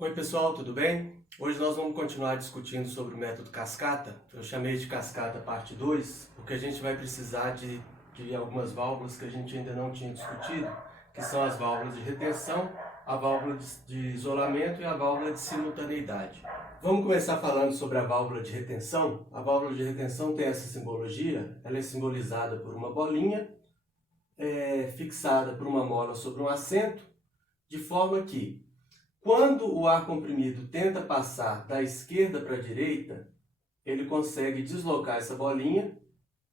Oi pessoal, tudo bem? Hoje nós vamos continuar discutindo sobre o método cascata. Eu chamei de cascata parte 2, porque a gente vai precisar de algumas válvulas que a gente ainda não tinha discutido, que são as válvulas de retenção, a válvula de isolamento e a válvula de simultaneidade. Vamos começar falando sobre a válvula de retenção. A válvula de retenção tem essa simbologia, ela é simbolizada por uma bolinha fixada por uma mola sobre um assento, de forma que quando o ar comprimido tenta passar da esquerda para a direita, ele consegue deslocar essa bolinha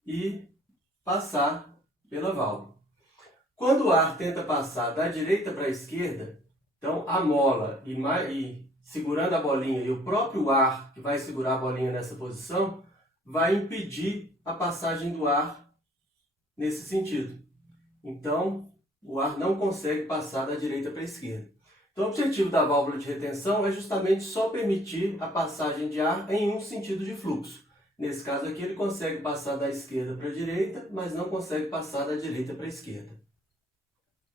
e passar pela válvula. Quando o ar tenta passar da direita para a esquerda, então a mola e segurando a bolinha e o próprio ar que vai segurar a bolinha nessa posição, vai impedir a passagem do ar nesse sentido. Então o ar não consegue passar da direita para a esquerda. Então, o objetivo da válvula de retenção é justamente só permitir a passagem de ar em um sentido de fluxo. Nesse caso aqui, ele consegue passar da esquerda para a direita, mas não consegue passar da direita para a esquerda.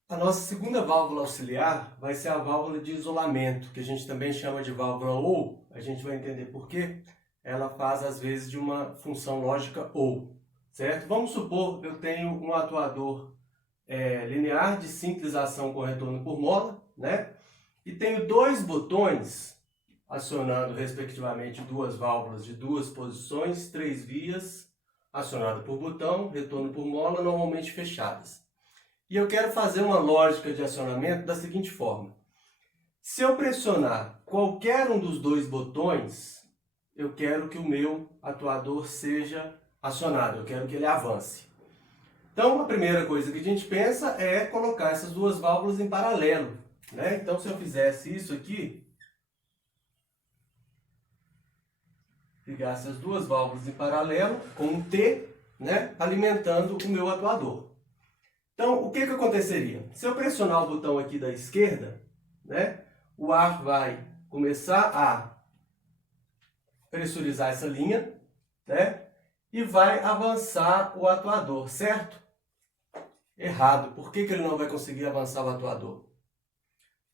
A nossa segunda válvula auxiliar vai ser a válvula de isolamento, que a gente também chama de válvula OU. A gente vai entender por quê. Ela faz, às vezes, de uma função lógica OU, certo? Vamos supor que eu tenho um atuador linear de sincronização com retorno por mola, né? E tenho dois botões acionando respectivamente duas válvulas de duas posições, 3 vias, acionado por botão, retorno por mola, normalmente fechadas. E eu quero fazer uma lógica de acionamento da seguinte forma. Se eu pressionar qualquer um dos dois botões, eu quero que o meu atuador seja acionado, eu quero que ele avance. Então, a primeira coisa que a gente pensa é colocar essas duas válvulas em paralelo. Então, se eu fizesse isso aqui, ligasse as duas válvulas em paralelo com um T, alimentando o meu atuador. Então, o que aconteceria? Se eu pressionar o botão aqui da esquerda, o ar vai começar a pressurizar essa linha, e vai avançar o atuador, certo? Errado. Por que ele não vai conseguir avançar o atuador?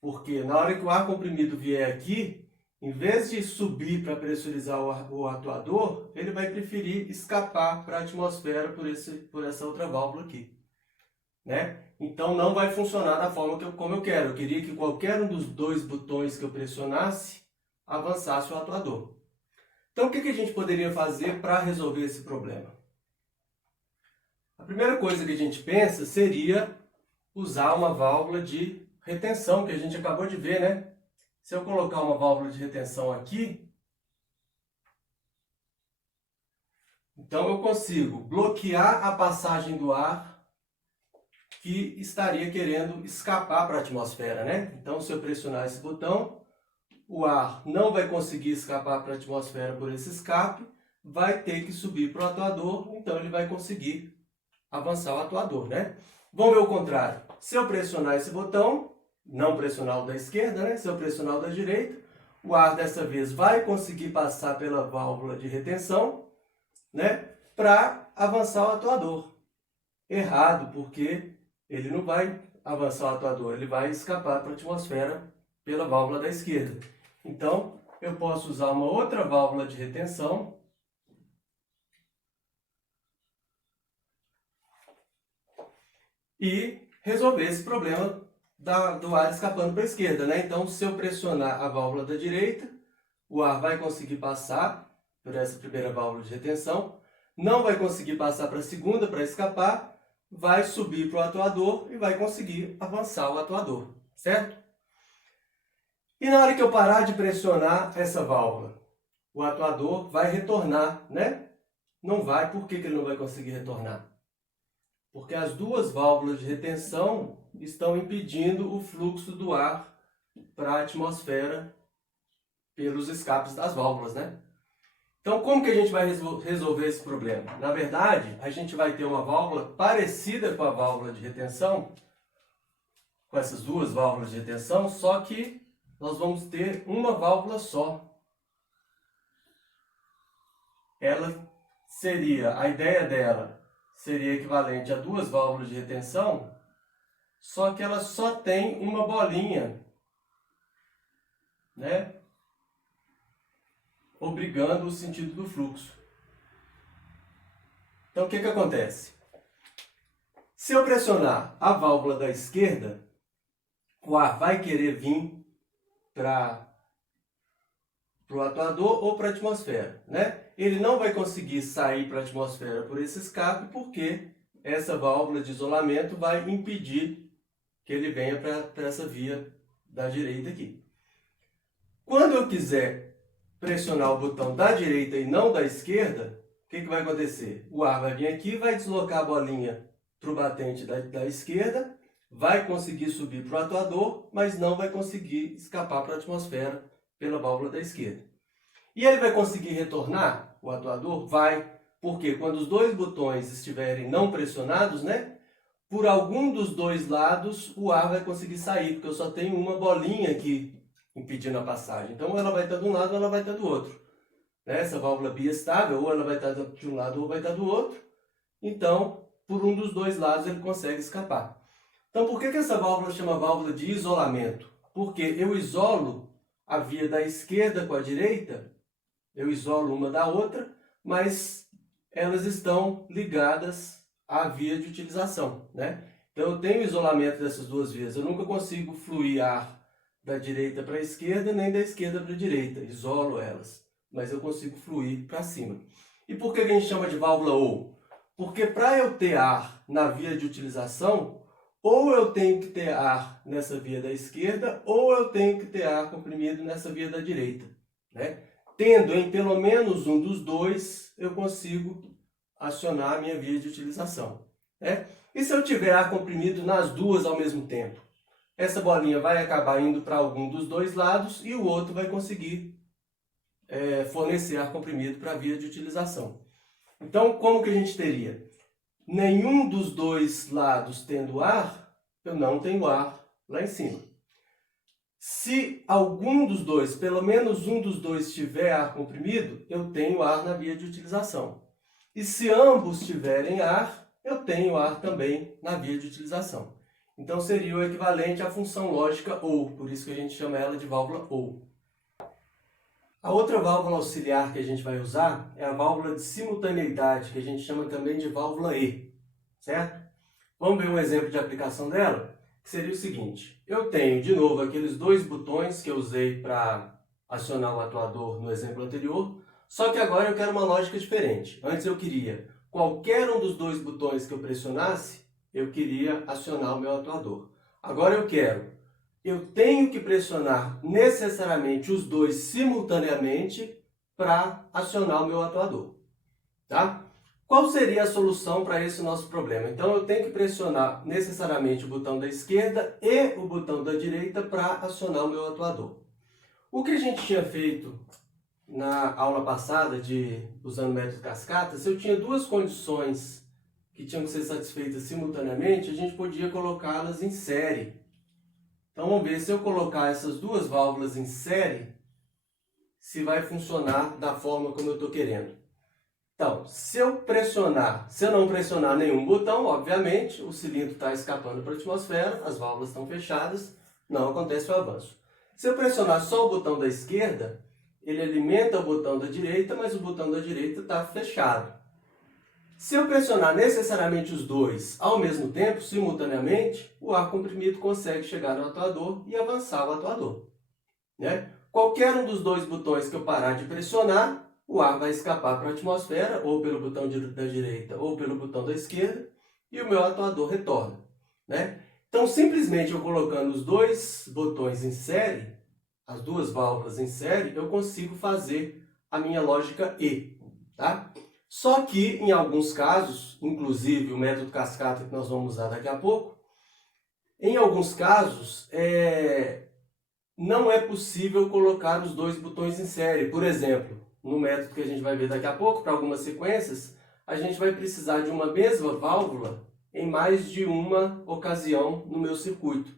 Porque na hora que o ar comprimido vier aqui, em vez de subir para pressurizar o atuador, ele vai preferir escapar para a atmosfera por essa outra válvula aqui. Então não vai funcionar da forma como eu quero. Eu queria que qualquer um dos dois botões que eu pressionasse avançasse o atuador. Então o que a gente poderia fazer para resolver esse problema? A primeira coisa que a gente pensa seria usar uma válvula de retenção, que a gente acabou de ver, Se eu colocar uma válvula de retenção aqui, então eu consigo bloquear a passagem do ar que estaria querendo escapar para a atmosfera, Então, se eu pressionar esse botão, o ar não vai conseguir escapar para a atmosfera por esse escape, vai ter que subir para o atuador, então ele vai conseguir avançar o atuador, Vamos ver o contrário. Se eu pressionar esse botão, não pressionar o da esquerda, Se eu pressionar o da direita, o ar dessa vez vai conseguir passar pela válvula de retenção, para avançar o atuador. Errado, porque ele não vai avançar o atuador, ele vai escapar para a atmosfera pela válvula da esquerda. Então, eu posso usar uma outra válvula de retenção e resolver esse problema do ar escapando para a esquerda, Então, se eu pressionar a válvula da direita, o ar vai conseguir passar por essa primeira válvula de retenção, não vai conseguir passar para a segunda para escapar, vai subir para o atuador e vai conseguir avançar o atuador, certo? E na hora que eu parar de pressionar essa válvula, o atuador vai retornar, Não vai. Por que ele não vai conseguir retornar? Porque as duas válvulas de retenção estão impedindo o fluxo do ar para a atmosfera pelos escapes das válvulas, Então, como que a gente vai resolver esse problema? Na verdade, a gente vai ter uma válvula parecida com a válvula de retenção, com essas duas válvulas de retenção, só que nós vamos ter uma válvula só. A ideia dela seria equivalente a duas válvulas de retenção, só que ela só tem uma bolinha né? Obrigando o sentido do fluxo. Então, o que acontece? Se eu pressionar a válvula da esquerda, o ar vai querer vir para o atuador ou para a atmosfera, né? Ele não vai conseguir sair para a atmosfera por esse escape, porque essa válvula de isolamento vai impedir que ele venha para essa via da direita aqui. Quando eu quiser pressionar o botão da direita e não da esquerda, o que vai acontecer? O ar vai vir aqui, vai deslocar a bolinha para o batente da esquerda, vai conseguir subir para o atuador, mas não vai conseguir escapar para a atmosfera pela válvula da esquerda. E ele vai conseguir retornar, o atuador? Vai, porque quando os dois botões estiverem não pressionados, né? Por algum dos dois lados o ar vai conseguir sair, porque eu só tenho uma bolinha aqui impedindo a passagem. Então ela vai estar de um lado ou ela vai estar do outro. Essa válvula biestável, ou ela vai estar de um lado ou vai estar do outro. Então, por um dos dois lados ele consegue escapar. Então, por que essa válvula chama válvula de isolamento? Porque eu isolo a via da esquerda com a direita, eu isolo uma da outra, mas elas estão ligadas à via de utilização, né? Então, eu tenho isolamento dessas duas vias. Eu nunca consigo fluir ar da direita para a esquerda, nem da esquerda para a direita. Isolo elas, mas eu consigo fluir para cima. E por que a gente chama de válvula OU? Porque para eu ter ar na via de utilização, ou eu tenho que ter ar nessa via da esquerda, ou eu tenho que ter ar comprimido nessa via da direita, né? Tendo em pelo menos um dos dois, eu consigo acionar a minha via de utilização, né? E se eu tiver ar comprimido nas duas ao mesmo tempo? Essa bolinha vai acabar indo para algum dos dois lados e o outro vai conseguir fornecer ar comprimido para a via de utilização. Então, como que a gente teria? Nenhum dos dois lados tendo ar, eu não tenho ar lá em cima. Se algum dos dois, pelo menos um dos dois tiver ar comprimido, eu tenho ar na via de utilização. E se ambos tiverem ar, eu tenho ar também na via de utilização. Então seria o equivalente à função lógica OU, por isso que a gente chama ela de válvula OU. A outra válvula auxiliar que a gente vai usar é a válvula de simultaneidade, que a gente chama também de válvula E, certo? Vamos ver um exemplo de aplicação dela, que seria o seguinte. Eu tenho, de novo, aqueles dois botões que eu usei para acionar o atuador no exemplo anterior, só que agora eu quero uma lógica diferente. Antes eu queria qualquer um dos dois botões que eu pressionasse, eu queria acionar o meu atuador. Agora eu tenho que pressionar necessariamente os dois simultaneamente para acionar o meu atuador, tá? Qual seria a solução para esse nosso problema? Então eu tenho que pressionar necessariamente o botão da esquerda e o botão da direita para acionar o meu atuador. O que a gente tinha feito na aula passada, usando o método cascata, se eu tinha duas condições que tinham que ser satisfeitas simultaneamente, a gente podia colocá-las em série. Então vamos ver se eu colocar essas duas válvulas em série, se vai funcionar da forma como eu estou querendo. Então, se eu não pressionar nenhum botão, obviamente, o cilindro está escapando para a atmosfera, as válvulas estão fechadas, não acontece o avanço. Se eu pressionar só o botão da esquerda, ele alimenta o botão da direita, mas o botão da direita está fechado. Se eu pressionar necessariamente os dois ao mesmo tempo, simultaneamente, o ar comprimido consegue chegar no atuador e avançar o atuador, né? Qualquer um dos dois botões que eu parar de pressionar, o ar vai escapar para a atmosfera, ou pelo botão da direita ou pelo botão da esquerda, e o meu atuador retorna, né? Então, simplesmente eu colocando os dois botões em série, as duas válvulas em série, eu consigo fazer a minha lógica E, tá? Só que, em alguns casos, inclusive o método cascata que nós vamos usar daqui a pouco, em alguns casos, não é possível colocar os dois botões em série. Por exemplo, no método que a gente vai ver daqui a pouco, para algumas sequências, a gente vai precisar de uma mesma válvula em mais de uma ocasião no meu circuito.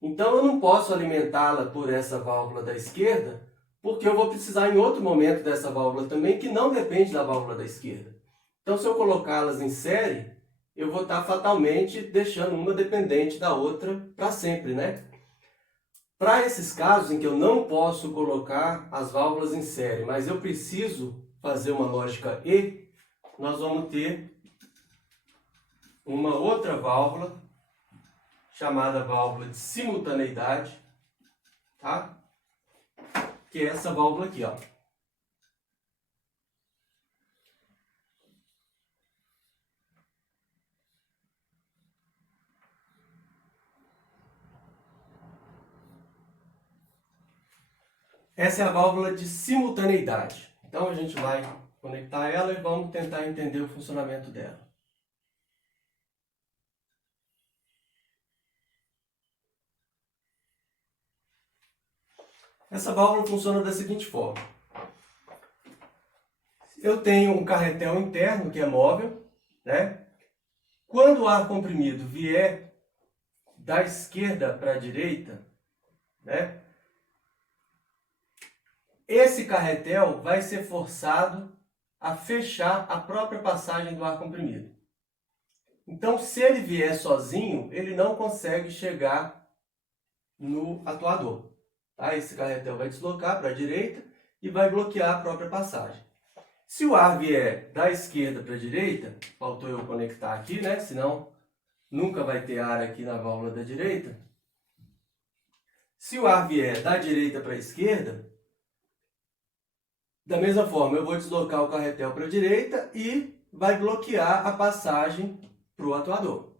Então eu não posso alimentá-la por essa válvula da esquerda, porque eu vou precisar em outro momento dessa válvula também, que não depende da válvula da esquerda. Então se eu colocá-las em série, eu vou estar fatalmente deixando uma dependente da outra para sempre, né? Para esses casos em que eu não posso colocar as válvulas em série, mas eu preciso fazer uma lógica E, nós vamos ter uma outra válvula, chamada válvula de simultaneidade, tá? Que é essa válvula aqui, ó. Essa é a válvula de simultaneidade. Então a gente vai conectar ela e vamos tentar entender o funcionamento dela. Essa válvula funciona da seguinte forma. Eu tenho um carretel interno que é móvel, né? Quando o ar comprimido vier da esquerda para a direita, né? Esse carretel vai ser forçado a fechar a própria passagem do ar comprimido. Então, se ele vier sozinho, ele não consegue chegar no atuador. Tá? Esse carretel vai deslocar para a direita e vai bloquear a própria passagem. Se o ar vier da esquerda para a direita, faltou eu conectar aqui, né? Senão nunca vai ter ar aqui na válvula da direita. Se o ar vier da direita para a esquerda, da mesma forma, eu vou deslocar o carretel para a direita e vai bloquear a passagem para o atuador.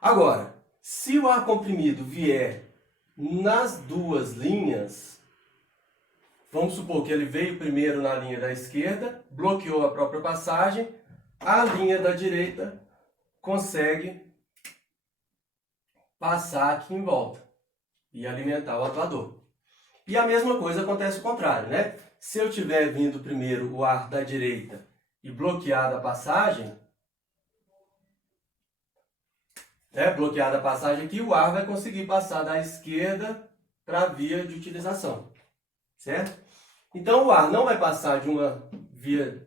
Agora, se o ar comprimido vier nas duas linhas, vamos supor que ele veio primeiro na linha da esquerda, bloqueou a própria passagem, a linha da direita consegue passar aqui em volta e alimentar o atuador. E a mesma coisa acontece o contrário, né? Se eu tiver vindo primeiro o ar da direita e bloqueado a passagem, bloqueada a passagem aqui, o ar vai conseguir passar da esquerda para a via de utilização, certo? Então o ar não vai passar de uma via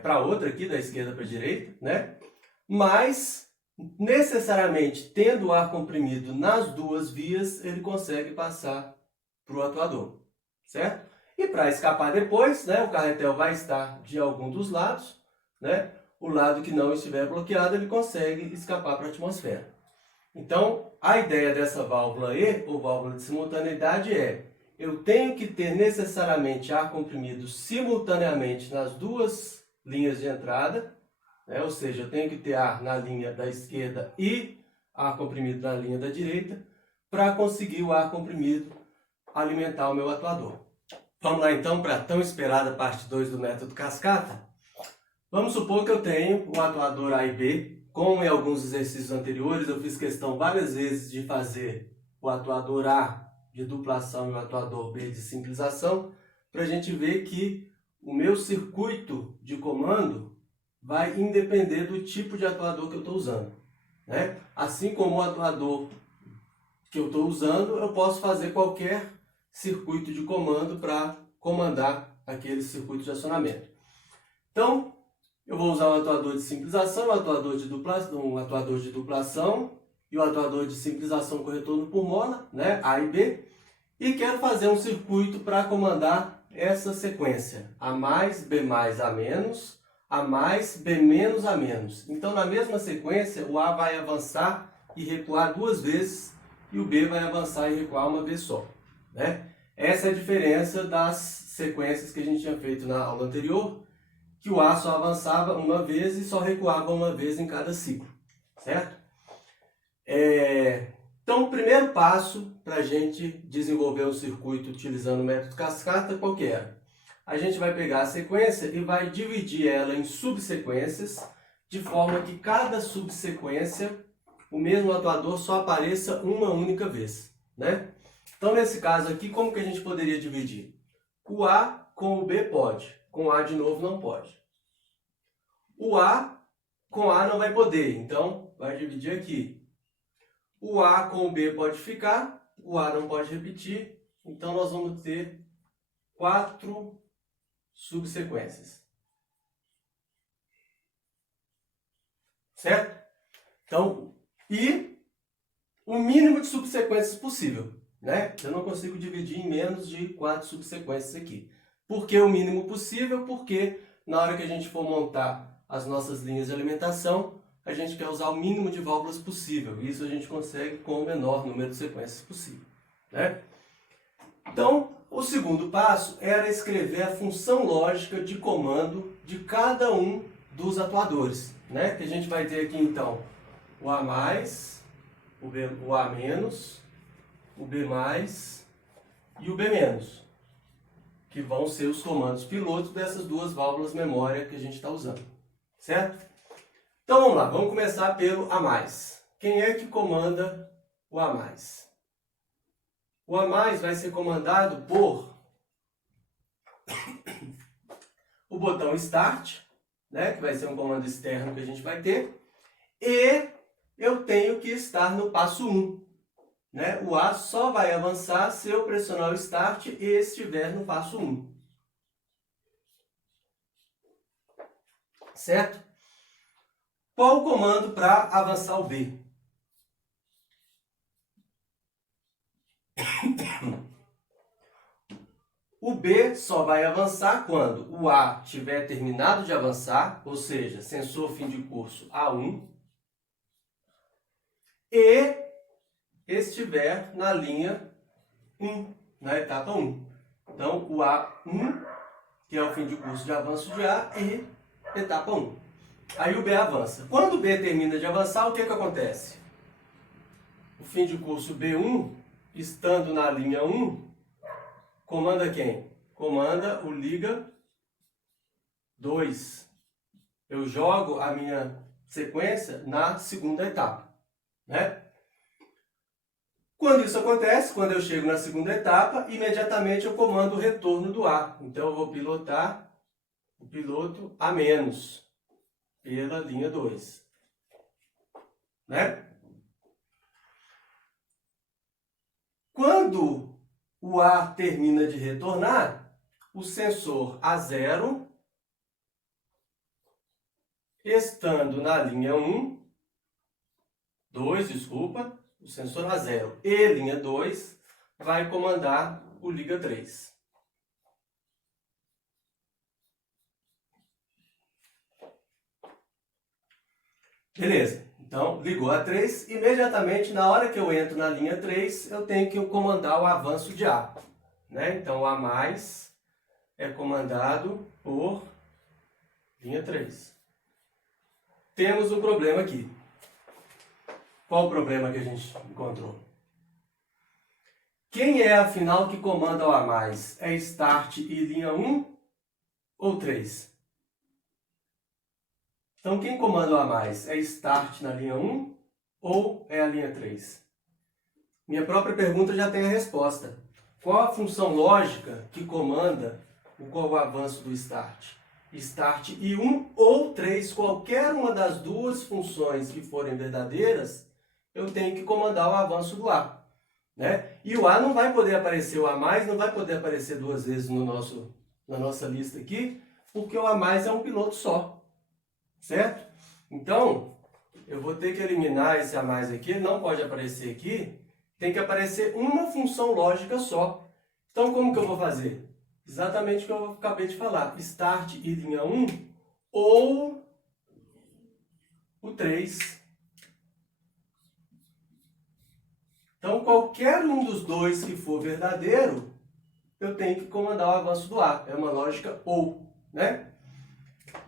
para outra aqui, da esquerda para a direita, né? Mas necessariamente tendo o ar comprimido nas duas vias, ele consegue passar para o atuador, certo? E para escapar depois, né, o carretel vai estar de algum dos lados, né? O lado que não estiver bloqueado, ele consegue escapar para a atmosfera. Então, a ideia dessa válvula E, ou válvula de simultaneidade, é: eu tenho que ter necessariamente ar comprimido simultaneamente nas duas linhas de entrada, né? Ou seja, eu tenho que ter ar na linha da esquerda e ar comprimido na linha da direita, para conseguir o ar comprimido alimentar o meu atuador. Vamos lá então para a tão esperada parte 2 do método cascata. Vamos supor que eu tenho o atuador A e B. Como em alguns exercícios anteriores, eu fiz questão várias vezes de fazer o atuador A de duplação e o atuador B de simplização, para a gente ver que o meu circuito de comando vai independer do tipo de atuador que eu estou usando, né? Assim como o atuador que eu estou usando, eu posso fazer qualquer circuito de comando para comandar aquele circuito de acionamento. Então, eu vou usar o atuador de simplização, o atuador de duplação e o atuador de simplização com retorno por mola, né, A e B, e quero fazer um circuito para comandar essa sequência, A mais, B mais, A menos, A mais, B menos, A menos. Então, na mesma sequência, o A vai avançar e recuar duas vezes e o B vai avançar e recuar uma vez só, né? Essa é a diferença das sequências que a gente tinha feito na aula anterior, que o A só avançava uma vez e só recuava uma vez em cada ciclo, certo? Então, o primeiro passo para a gente desenvolver um circuito utilizando o método cascata, qual que era? A gente vai pegar a sequência e vai dividir ela em subsequências, de forma que cada subsequência, o mesmo atuador só apareça uma única vez, né? Então, nesse caso aqui, como que a gente poderia dividir? O A com o B pode, com o A de novo não pode. O A com A não vai poder, então vai dividir aqui. O A com o B pode ficar, o A não pode repetir, então nós vamos ter 4 subsequências. Certo? Então, e o mínimo de subsequências possível, né? Eu não consigo dividir em menos de 4 subsequências aqui. Por que o mínimo possível? Porque na hora que a gente for montar as nossas linhas de alimentação, a gente quer usar o mínimo de válvulas possível. Isso a gente consegue com o menor número de sequências possível, né? Então, o segundo passo era escrever a função lógica de comando de cada um dos atuadores, né? Que a gente vai ter aqui então o A+, o A-, o B+, e o B-, que vão ser os comandos pilotos dessas duas válvulas memória que a gente está usando, certo? Então vamos lá, vamos começar pelo A+. Quem é que comanda o A+? O A+, vai ser comandado por o botão Start, né, que vai ser um comando externo que a gente vai ter, e eu tenho que estar no passo 1. Né? O A só vai avançar se eu pressionar o Start e estiver no passo 1. Certo? Qual o comando para avançar o B? O B só vai avançar quando o A tiver terminado de avançar, ou seja, sensor fim de curso A1, e estiver na linha 1, na etapa 1. Então, o A1, que é o fim de curso de avanço de A, e etapa 1. Aí o B avança. Quando o B termina de avançar, o que acontece? O fim de curso B1, estando na linha 1, comanda quem? Comanda o liga 2. Eu jogo a minha sequência na segunda etapa, né? Quando isso acontece, quando eu chego na segunda etapa, imediatamente eu comando o retorno do A. Então eu vou pilotar o piloto A- pela linha 2, né? Quando o A termina de retornar, o sensor A0, estando na linha 2, desculpa, o sensor A0 e linha 2, vai comandar o liga 3. Beleza, então ligou a 3, imediatamente na hora que eu entro na linha 3, eu tenho que comandar o avanço de A. Né? Então o A+ é comandado por linha 3. Temos um problema aqui. Qual o problema que a gente encontrou? Quem é, afinal, que comanda o A+? É Start e linha 1 ou 3? Então, quem comanda o A+? É Start na linha 1 ou é a linha 3? Minha própria pergunta já tem a resposta. Qual a função lógica que comanda o avanço do Start? Start e 1 ou 3, qualquer uma das duas funções que forem verdadeiras, eu tenho que comandar o avanço do A. Né? E o A não vai poder aparecer, o A+, não vai poder aparecer duas vezes na nossa lista aqui, porque o A+ é um piloto só. Certo? Então, eu vou ter que eliminar esse A+ aqui, ele não pode aparecer aqui, tem que aparecer uma função lógica só. Então, como que eu vou fazer? Exatamente o que eu acabei de falar. Start e linha 1 ou o 3. Então, qualquer um dos dois que for verdadeiro, eu tenho que comandar o avanço do A. É uma lógica ou, né?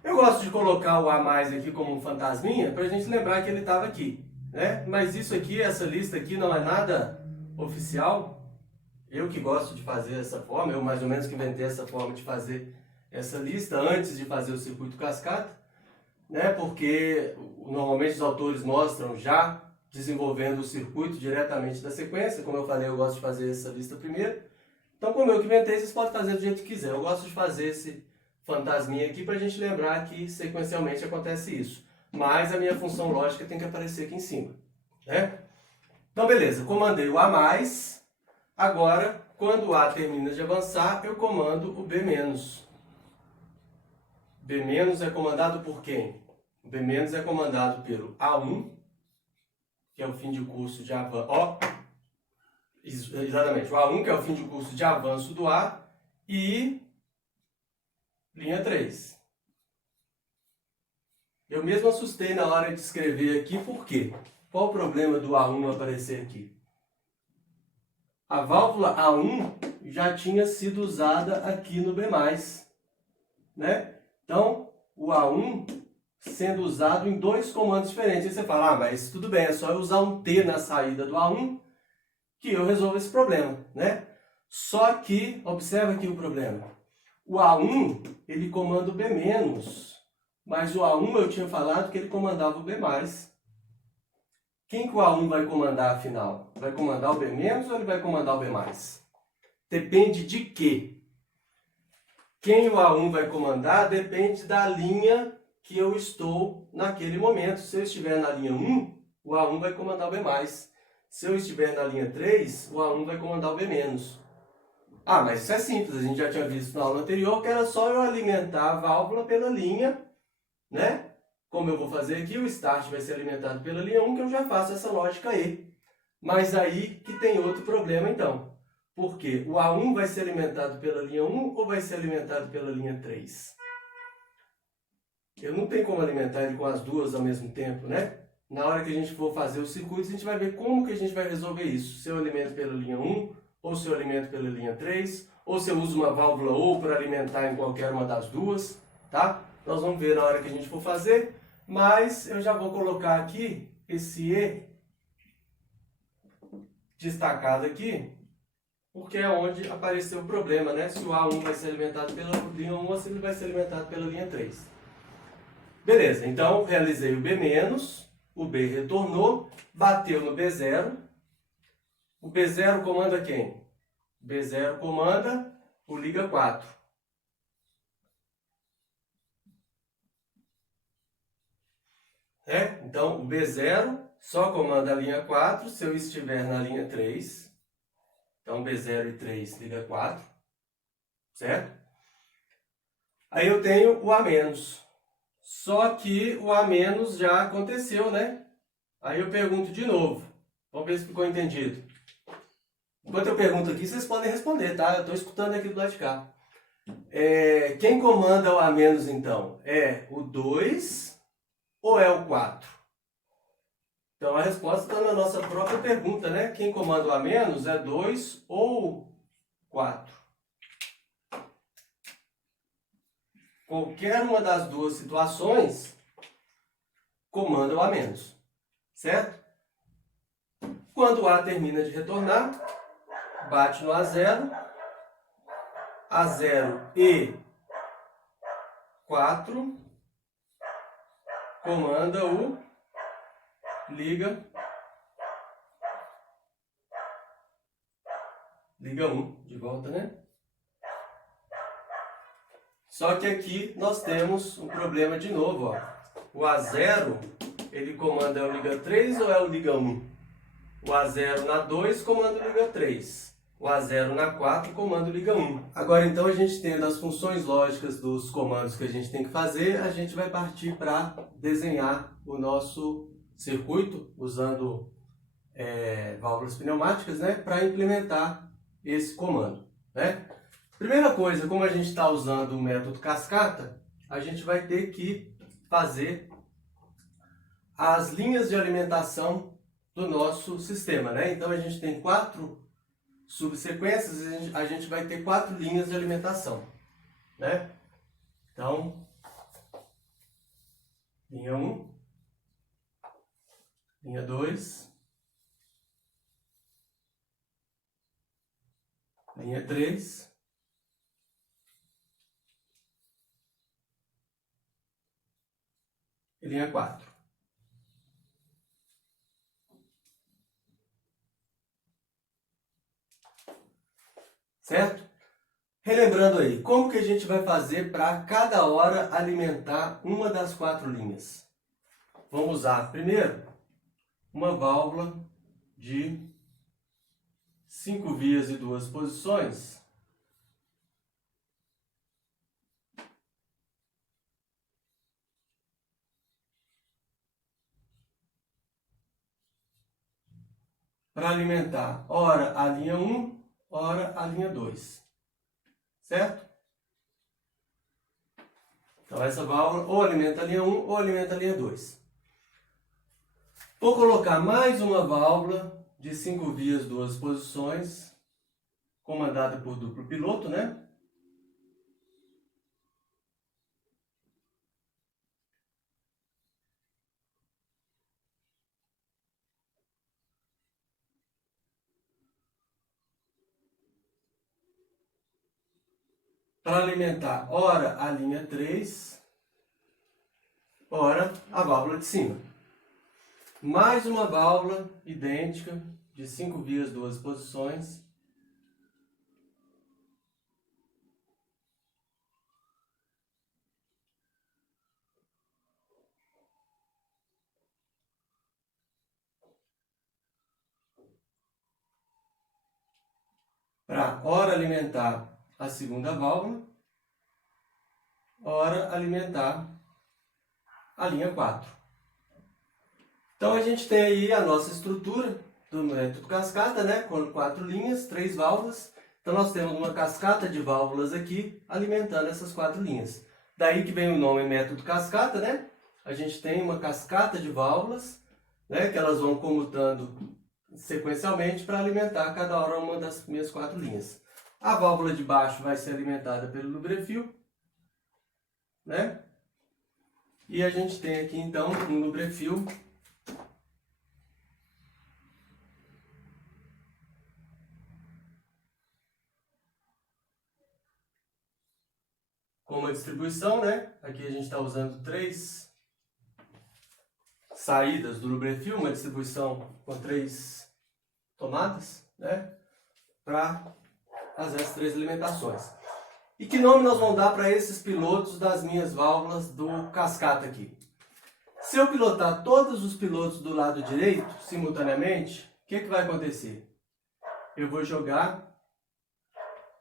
Eu gosto de colocar o A+ aqui como um fantasminha para a gente lembrar que ele estava aqui, né? Mas isso aqui, essa lista aqui não é nada oficial. Eu que gosto de fazer dessa forma, eu mais ou menos que inventei essa forma de fazer essa lista antes de fazer o circuito cascata, né? Porque normalmente os autores mostram já desenvolvendo o circuito diretamente da sequência. Como eu falei, eu gosto de fazer essa lista primeiro. Então, como eu que inventei, vocês podem fazer do jeito que quiser. Eu gosto de fazer esse fantasminha aqui para a gente lembrar que sequencialmente acontece isso. Mas a minha função lógica tem que aparecer aqui em cima, né? Então, beleza, comandei o A+. Agora, quando o A termina de avançar, eu comando o B-. B- é comandado por quem? O B- é comandado pelo A1, que é o fim de curso de avanço. Ó, Exatamente, o A1, que é o fim de curso de avanço do A, e linha 3. Eu mesmo assustei na hora de escrever aqui, por quê? Qual o problema do A1 aparecer aqui? A válvula A1 já tinha sido usada aqui no B+, né? Então, o A1 sendo usado em dois comandos diferentes. Aí você fala, ah, mas tudo bem, é só eu usar um T na saída do A1 que eu resolvo esse problema, né? Só que, observa aqui o problema. O A1, ele comanda o B-, mas o A1 eu tinha falado que ele comandava o B+. Quem que o A1 vai comandar, afinal? Vai comandar o B- ou ele vai comandar o B+? Depende de quê? Quem o A1 vai comandar depende da linha que eu estou naquele momento. Se eu estiver na linha 1, o A1 vai comandar o B+. Se eu estiver na linha 3, o A1 vai comandar o B-. Ah, mas isso é simples, a gente já tinha visto na aula anterior que era só eu alimentar a válvula pela linha, né? Como eu vou fazer aqui, o start vai ser alimentado pela linha 1, que eu já faço essa lógica E. Mas aí que tem outro problema então. Por quê? O A1 vai ser alimentado pela linha 1 ou vai ser alimentado pela linha 3? Eu não tenho como alimentar ele com as duas ao mesmo tempo, né? Na hora que a gente for fazer os circuitos, a gente vai ver como que a gente vai resolver isso. Se eu alimento pela linha 1, ou se eu alimento pela linha 3, ou se eu uso uma válvula ou para alimentar em qualquer uma das duas, tá? Nós vamos ver na hora que a gente for fazer, mas eu já vou colocar aqui esse E destacado aqui, porque é onde apareceu o problema, né? Se o A1 vai ser alimentado pela linha 1 ou se ele vai ser alimentado pela linha 3. Beleza, então realizei o B-, o B retornou, bateu no B0. O B0 comanda quem? O B0 comanda o liga 4. Então, o B0 só comanda a linha 4 se eu estiver na linha 3. Então, B0 e 3 liga 4, certo? Aí eu tenho o A-. Só que o A- já aconteceu, né? Aí eu pergunto de novo. Vamos ver se ficou entendido. Enquanto eu pergunto aqui, vocês podem responder, tá? Eu estou escutando aqui do lado de cá. Quem comanda o A-, então? É o 2 ou é o 4? Então a resposta está na nossa própria pergunta, né? Quem comanda o A- é 2 ou 4? Qualquer uma das duas situações comanda o A-, certo? Quando o A termina de retornar, bate no A0 e 4 comanda o liga 1, de volta, né? Só que aqui nós temos um problema de novo, ó. O A0, ele comanda o liga 3 ou é o liga 1? O A0 na 2 comanda o liga 3. O A0 na 4 comanda o liga 1. Agora, então, a gente tendo as funções lógicas dos comandos que a gente tem que fazer, a gente vai partir para desenhar o nosso circuito usando válvulas pneumáticas, né, para implementar esse comando, né? Primeira coisa, como a gente está usando o método cascata, a gente vai ter que fazer as linhas de alimentação do nosso sistema, né? Então a gente tem 4 subsequências e a gente vai ter 4 linhas de alimentação, né? Então, linha 1, linha 2, linha 3, e linha 4. Certo? Relembrando aí, como que a gente vai fazer para cada hora alimentar uma das 4 linhas? Vamos usar primeiro uma válvula de 5 vias e 2 posições. para alimentar ora a linha 1, ora a linha 2. Certo? Então essa válvula ou alimenta a linha 1 ou alimenta a linha 2. Vou colocar mais uma válvula de 5 vias, 2 posições, comandada por duplo piloto, né? Para alimentar ora a linha 3, ora a válvula de cima. Mais uma válvula idêntica de 5 vias, 2 posições. Para ora alimentar a segunda válvula, ora alimentar a linha 4. Então a gente tem aí a nossa estrutura do método cascata, né? Com 4 linhas, 3 válvulas. Então nós temos uma cascata de válvulas aqui alimentando essas 4 linhas. Daí que vem o nome método cascata, né? A gente tem uma cascata de válvulas, né? Que elas vão comutando sequencialmente para alimentar cada hora uma das minhas 4 linhas. A válvula de baixo vai ser alimentada pelo lubrefio, né? E a gente tem aqui então um lubrefio com uma distribuição, né? Aqui a gente está usando 3 saídas do lubrefio, uma distribuição com 3 tomadas, né? Para fazer as 3 alimentações. E que nome nós vamos dar para esses pilotos das minhas válvulas do cascata aqui? Se eu pilotar todos os pilotos do lado direito simultaneamente, o que vai acontecer? Eu vou jogar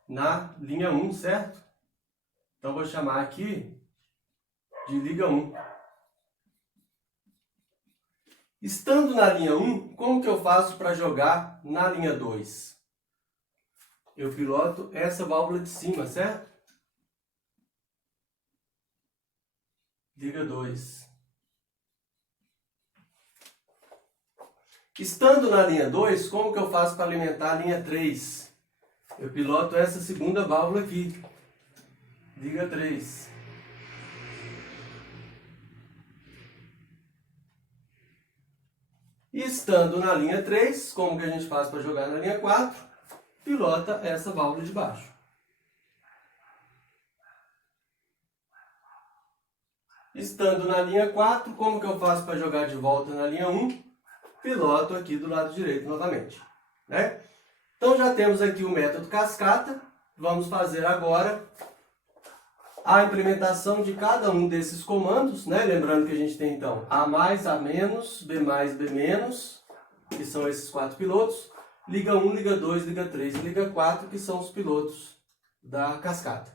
na linha 1, certo? Então vou chamar aqui de liga 1. Estando na linha 1, como que eu faço para jogar na linha 2? Eu piloto essa válvula de cima, certo? Liga 2. Estando na linha 2, como que eu faço para alimentar a linha 3? Eu piloto essa segunda válvula aqui. Liga 3. E estando na linha 3, como que a gente faz para jogar na linha 4? Pilota essa válvula de baixo. Estando na linha 4, como que eu faço para jogar de volta na linha 1? Piloto aqui do lado direito novamente, né? Então já temos aqui o método cascata. Vamos fazer agora a implementação de cada um desses comandos, né? Lembrando que a gente tem então A mais, A menos, B mais, B menos, que são esses 4 pilotos. Liga 1, liga 2, liga 3 e liga 4, que são os pilotos da cascata.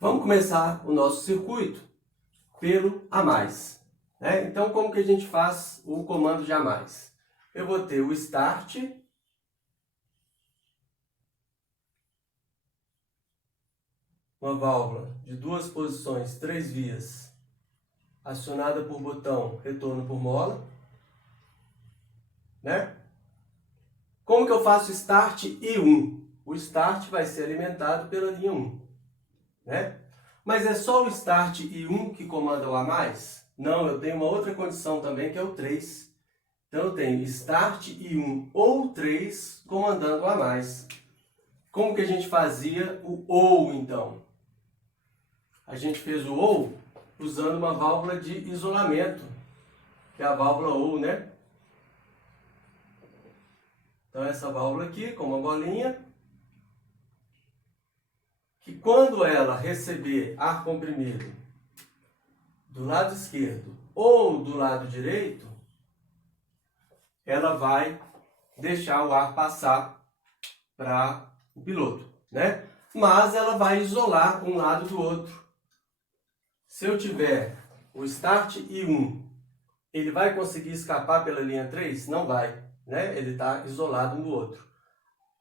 Vamos começar o nosso circuito pelo A mais. Né? Então, como que a gente faz o comando de A mais? Eu vou ter o start, uma válvula de 2 posições, 3 vias, acionada por botão retorno por mola. Né? Como que eu faço start e 1? O start vai ser alimentado pela linha 1. Né? Mas é só o start e 1 que comanda o A mais? Não, eu tenho uma outra condição também, que é o 3. Então eu tenho start e 1 ou 3 comandando o A mais. Como que a gente fazia o OU então? A gente fez o OU usando uma válvula de isolamento, que é a válvula OU, né? Então essa válvula aqui, com uma bolinha, que quando ela receber ar comprimido do lado esquerdo ou do lado direito, ela vai deixar o ar passar para o piloto, né? Mas ela vai isolar um lado do outro. Se eu tiver o start e 1, ele vai conseguir escapar pela linha 3? Não vai. né? Ele está isolado um do outro.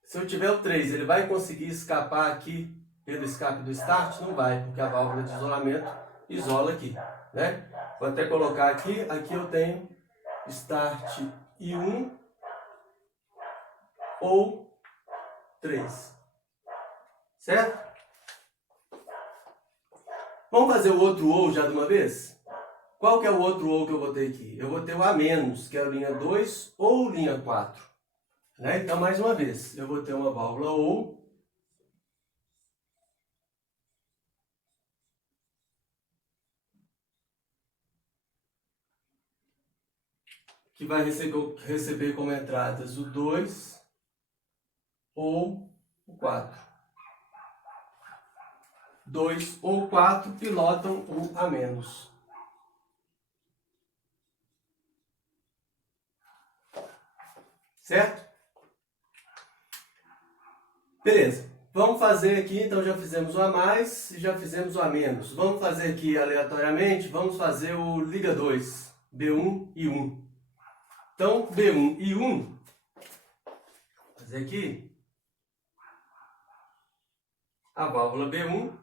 Se eu tiver o 3, ele vai conseguir escapar aqui pelo escape do start? Não vai, porque a válvula de isolamento isola aqui, né? Vou até colocar aqui, eu tenho start I1 ou 3, certo? Vamos fazer o outro ou já de uma vez? Qual que é o outro ou que eu vou ter aqui? Eu vou ter o A-, que é a linha 2 ou linha 4. Né? Então, mais uma vez, eu vou ter uma válvula ou que vai receber como entradas o 2 ou o 4. 2 ou 4 pilotam o A-. Certo? Beleza. Vamos fazer aqui, então já fizemos o A+, e já fizemos o A-. Vamos fazer aqui aleatoriamente, vamos fazer o liga 2, B1 e 1. Então, B1 e 1, vou fazer aqui a válvula B1,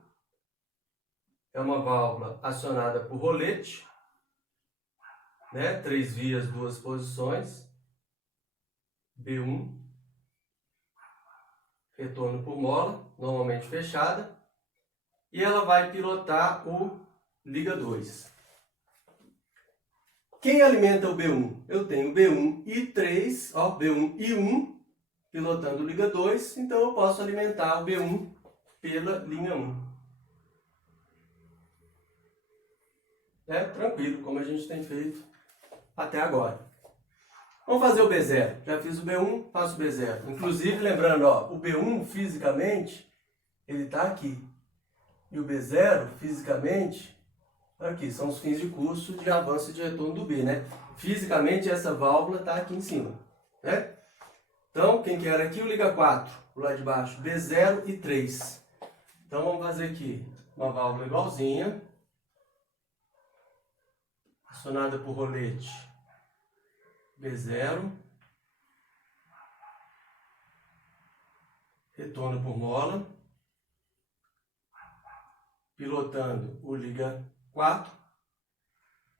é uma válvula acionada por rolete, né? 3 vias, 2 posições, B1, retorno por mola, normalmente fechada, e ela vai pilotar o liga 2. Quem alimenta o B1? Eu tenho B1 e 3, ó, B1 e 1, pilotando o liga 2, então eu posso alimentar o B1 pela linha 1. Tranquilo, como a gente tem feito até agora. Vamos fazer o B0. Já fiz o B1, faço o B0. Inclusive, lembrando, ó, o B1 fisicamente, ele está aqui. E o B0, fisicamente, aqui. São os fins de curso de avanço e de retorno do B, né? Fisicamente, essa válvula está aqui em cima, né? Então, quem quer aqui, o liga 4, o lado de baixo, B0 e 3. Então, vamos fazer aqui uma válvula igualzinha, acionada por rolete B0, retorno por mola, pilotando o liga 4.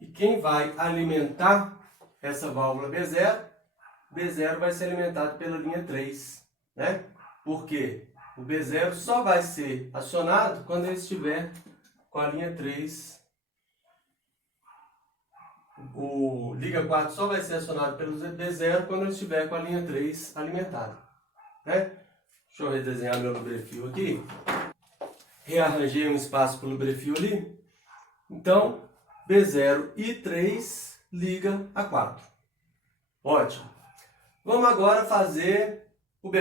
E quem vai alimentar essa válvula B0? B0 vai ser alimentado pela linha 3, né? Por quê? O B0 só vai ser acionado quando ele estiver com a linha 3. O liga 4 só vai ser acionado pelo B0 quando ele estiver com a linha 3 alimentada, né? Deixa eu redesenhar meu lubrefio aqui. Rearranjei um espaço para o lubrefio ali. Então, B0 e 3 liga a 4. Ótimo. Vamos agora fazer o B+.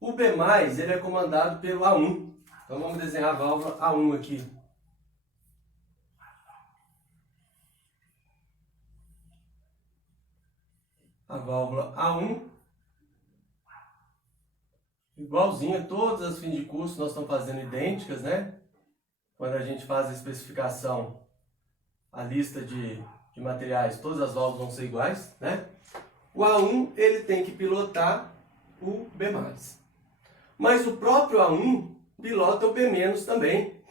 O B+, ele é comandado pelo A1. Então, vamos desenhar a válvula A1 aqui. A válvula A1, igualzinha, todas as fins de curso nós estamos fazendo idênticas, né? Quando a gente faz a especificação, a lista de materiais, todas as válvulas vão ser iguais, né? O A1, ele tem que pilotar o B+. Mas o próprio A1 pilota o B- também.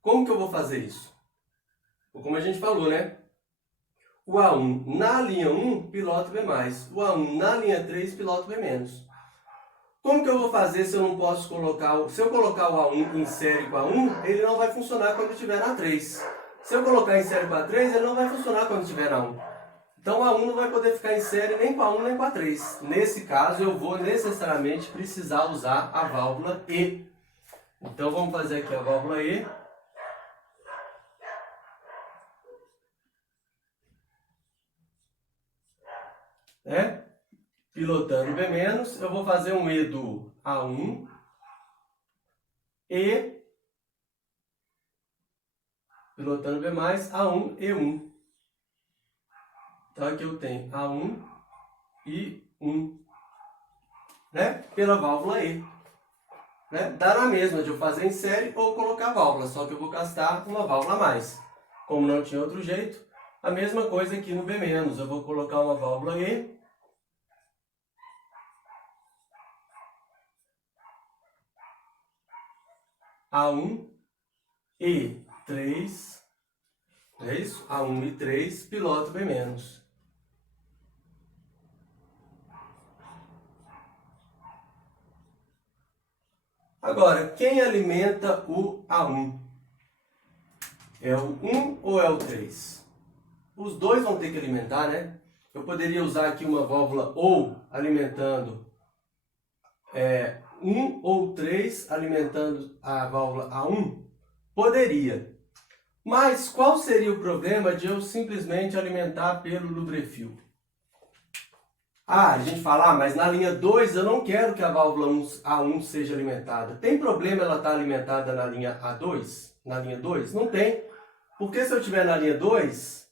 Como que eu vou fazer isso? Como a gente falou, né? O A1 na linha 1 pilota o B+. O A1 na linha 3 pilota o B-. Como que eu vou fazer se eu não posso colocar... Se eu colocar o A1 em série com a 1, ele não vai funcionar quando estiver na 3. Se eu colocar em série com a 3, ele não vai funcionar quando estiver na 1. Então a 1 não vai poder ficar em série nem com a 1 nem com a 3. Nesse caso, eu vou necessariamente precisar usar a válvula E. Então vamos fazer aqui a válvula E. Pilotando o B-, eu vou fazer um E do A1 e pilotando o B+, A1 e 1. Então aqui eu tenho A1 e 1, né? Pela válvula E. Né? Dá na mesma de eu fazer em série ou colocar válvula, só que eu vou gastar uma válvula a mais. Como não tinha outro jeito, A mesma coisa aqui no B-, eu vou colocar uma válvula E. A1 e 3, é isso? A1 e 3, piloto B-. Agora, quem alimenta o A1? É o 1 ou é o 3? Os dois vão ter que alimentar, né? Eu poderia usar aqui uma válvula ou alimentando 1 ou 3 alimentando a válvula A1? Poderia. Mas qual seria o problema de eu simplesmente alimentar pelo lubrefio? A gente fala, mas na linha 2 eu não quero que a válvula A1 seja alimentada. Tem problema ela estar alimentada na linha A2? Na linha 2? Não tem. Porque se eu estiver na linha 2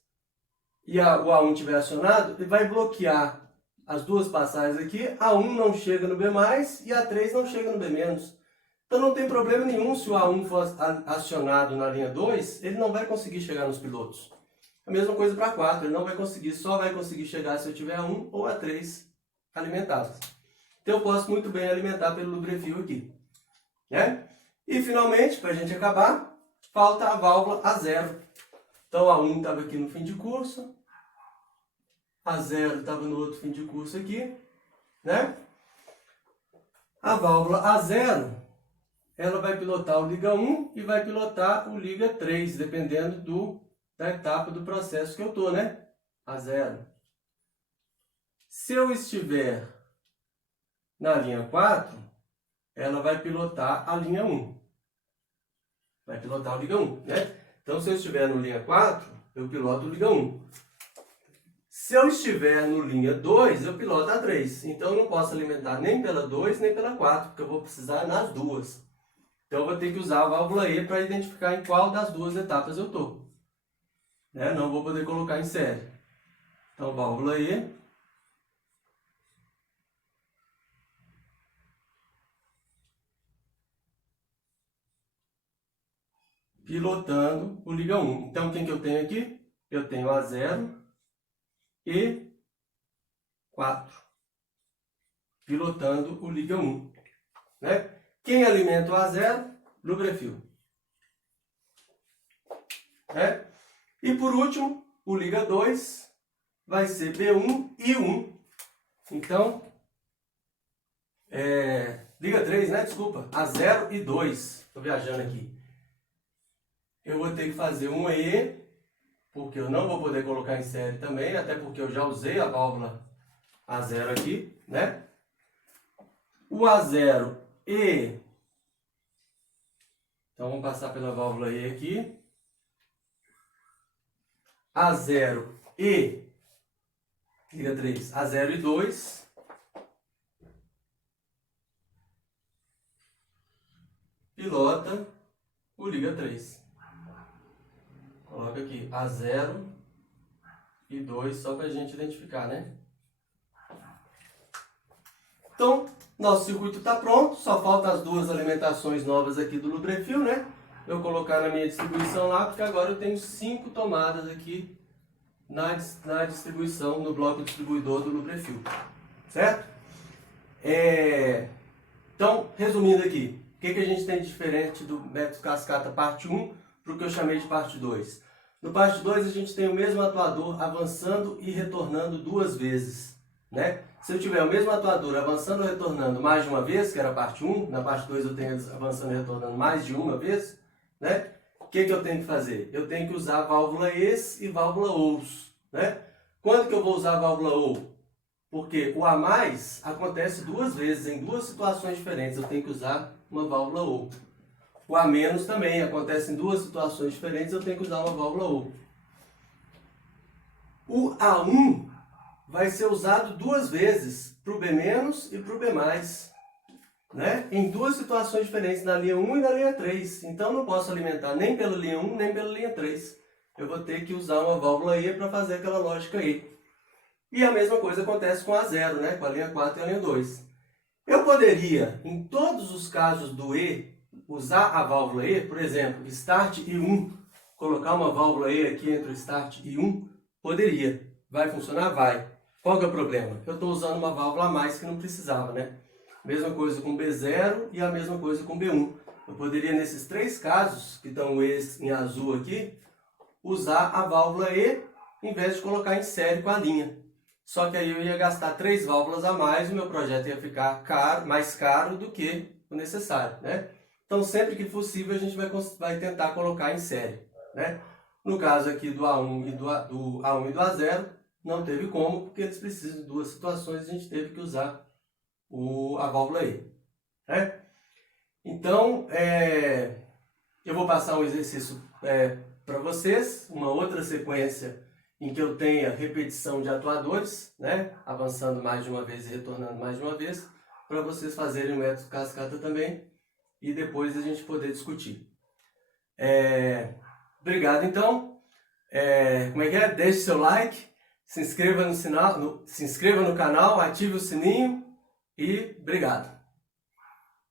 e o A1 estiver acionado, ele vai bloquear as duas passagens aqui. A1 não chega no B+, e A3 não chega no B-. Então não tem problema nenhum se o A1 for acionado na linha 2, ele não vai conseguir chegar nos pilotos. A mesma coisa para 4, ele não vai conseguir, só vai conseguir chegar se eu tiver A1 ou A3 alimentados. Então eu posso muito bem alimentar pelo lubrefio aqui. Né? E finalmente, para a gente acabar, falta a válvula A0. Então A1 estava aqui no fim de curso, A0 estava no outro fim de curso aqui. Né? A válvula A0, ela vai pilotar o liga 1 e vai pilotar o liga 3, dependendo da etapa do processo que eu estou, né? A0. Se eu estiver na linha 4, ela vai pilotar a linha 1. Vai pilotar o liga 1, né? Então, se eu estiver no linha 4, eu piloto o liga 1. Se eu estiver no linha 2, eu piloto a 3. Então, eu não posso alimentar nem pela 2, nem pela 4, porque eu vou precisar nas duas. Então, eu vou ter que usar a válvula E para identificar em qual das duas etapas eu estou. Né? Não vou poder colocar em série. Então, válvula E. Pilotando o liga 1. Então, quem que eu tenho aqui? Eu tenho A0 e 4. Pilotando o liga 1. Né? Quem alimenta o A0? Lubrefio. Né? E por último, o liga 2 vai ser B1 e 1. Então, liga 3, né? Desculpa. A0 e 2. Estou viajando aqui. Eu vou ter que fazer um E, porque eu não vou poder colocar em série também, até porque eu já usei a válvula A0 aqui, né? O A0 E. Então, vamos passar pela válvula E aqui. A0 e liga 3, A0 e 2. Pilota o liga 3. Coloca aqui A0 e 2 só para a gente identificar, né? Então, nosso circuito está pronto, só faltam as duas alimentações novas aqui do lubrefio, né? Eu colocar na minha distribuição lá, porque agora eu tenho 5 tomadas aqui na distribuição, no bloco distribuidor do lubrefio, certo? Então, resumindo aqui, o que a gente tem de diferente do método cascata parte 1 para o que eu chamei de parte 2? No parte 2 a gente tem o mesmo atuador avançando e retornando 2 vezes, né? Se eu tiver o mesmo atuador avançando e retornando mais de uma vez, que era a parte 1, na parte 2 eu tenho avançando e retornando mais de uma vez, né? O que eu tenho que fazer? Eu tenho que usar a válvula ES e válvula OUS, né? Quando que eu vou usar a válvula OU? Porque o A+, acontece 2 vezes, em 2 situações diferentes, eu tenho que usar uma válvula OU. O A- também acontece em 2 situações diferentes, eu tenho que usar uma válvula OU. O A1 vai ser usado 2 vezes, para o B- e para o B+, né? Em 2 situações diferentes, na linha 1 e na linha 3. Então, eu não posso alimentar nem pela linha 1, nem pela linha 3. Eu vou ter que usar uma válvula E para fazer aquela lógica E. E a mesma coisa acontece com a A0, né? Com a linha 4 e a linha 2. Eu poderia, em todos os casos do E, usar a válvula E, por exemplo, Start e 1, colocar uma válvula E aqui entre o Start e 1, Poderia. Vai funcionar? Vai. Qual que é o problema? Eu estou usando uma válvula a mais que não precisava, né? Mesma coisa com B0 e a mesma coisa com B1. Eu poderia, nesses três casos, que estão em azul aqui, usar a válvula E em vez de colocar em série com a linha. Só que aí eu ia gastar 3 válvulas a mais e o meu projeto ia ficar mais caro do que o necessário, né? Então, sempre que possível, a gente vai tentar colocar em série, né? No caso aqui do A1 e do A1 e do A0, não teve como, porque eles precisam de duas situações e a gente teve que usar a válvula E, né? Então, eu vou passar um exercício para vocês, uma outra sequência em que eu tenha repetição de atuadores, né? Avançando mais de uma vez e retornando mais de uma vez, para vocês fazerem o método cascata também e depois a gente poder discutir. Obrigado então. Como é que é? Deixe seu like, se inscreva no canal, ative o sininho e obrigado.